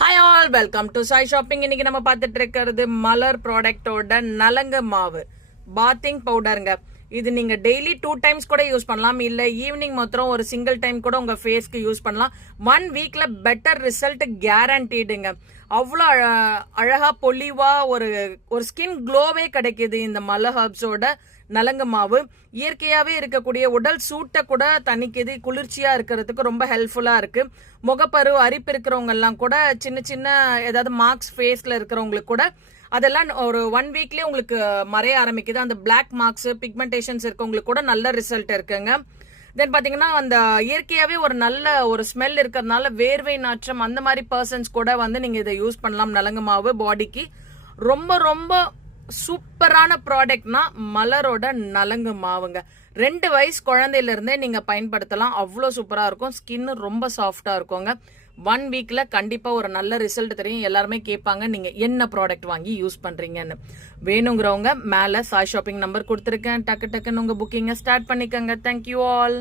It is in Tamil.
Hi all, welcome to Sai shopping. இன்னைக்கு நம்ம பார்த்துட்டு இருக்கிறது மலர் ப்ராடக்டோட நலங்கு மாவு பாத்திங் பவுடருங்க. இது நீங்க டெய்லி 2 டைம்ஸ் கூட யூஸ் பண்ணலாம், இல்ல ஈவினிங் மாத்திரம் ஒரு சிங்கிள் டைம் கூட உங்க ஃபேஸ்க்கு யூஸ் பண்ணலாம். 1 வீக்ல பெட்டர் ரிசல்ட் கேரண்டீடுங்க. அவ்வளோ அழகா பொலிவா ஒரு ஸ்கின் க்ளோவே கிடைக்குது இந்த மலர் ஹர்ப்ஸோட நலங்கு மாவு. இயற்கையாவே இருக்கக்கூடிய உடல் சூட்டை கூட தணிக்குது, குளிர்ச்சியா இருக்கிறதுக்கு ரொம்ப ஹெல்ப்ஃபுல்லா இருக்கு. முகப்பரு அரிப்பு இருக்கிறவங்க எல்லாம் கூட சின்ன சின்ன ஏதாவது மார்க்ஸ் ஃபேஸ்ல இருக்கிறவங்களுக்கு கூட அதெல்லாம் ஒரு 1 வீக்லயே உங்களுக்கு மறைய ஆரம்பிக்குது. அந்த பிளாக் மார்க்ஸ் பிக்மெண்டேஷன்ஸ் இருக்கவங்களுக்கு கூட நல்ல ரிசல்ட் இருக்குங்க. தென் பாத்தீங்கன்னா அந்த இயற்கையாவே ஒரு நல்ல ஒரு ஸ்மெல் இருக்கிறதுனால வேர்வை நாற்றம் அந்த மாதிரி பர்சன்ஸ் கூட நீங்க இதை யூஸ் பண்ணலாம். நலங்கு மாவு பாடிக்கு ரொம்ப ரொம்ப சூப்பரான ப்ராடக்ட்னா மலரோட நலங்கு மாவுங்க. 2 வயசு குழந்தையில இருந்தே நீங்க பயன்படுத்தலாம். அவ்வளோ சூப்பரா இருக்கும், ஸ்கின் ரொம்ப சாஃப்டா இருக்குங்க. 1 வீக்ல கண்டிப்பா ஒரு நல்ல ரிசல்ட் தெரியும். எல்லாருமே கேட்பாங்க நீங்க என்ன ப்ராடக்ட் வாங்கி யூஸ் பண்றீங்கன்னு. வேணுங்கிறவங்க மேல சாய் ஷாப்பிங் நம்பர் கொடுத்துருக்கேன், டக்கு டக்குன்னு உங்க புக்கிங்க ஸ்டார்ட் பண்ணிக்கோங்க. Thank you all.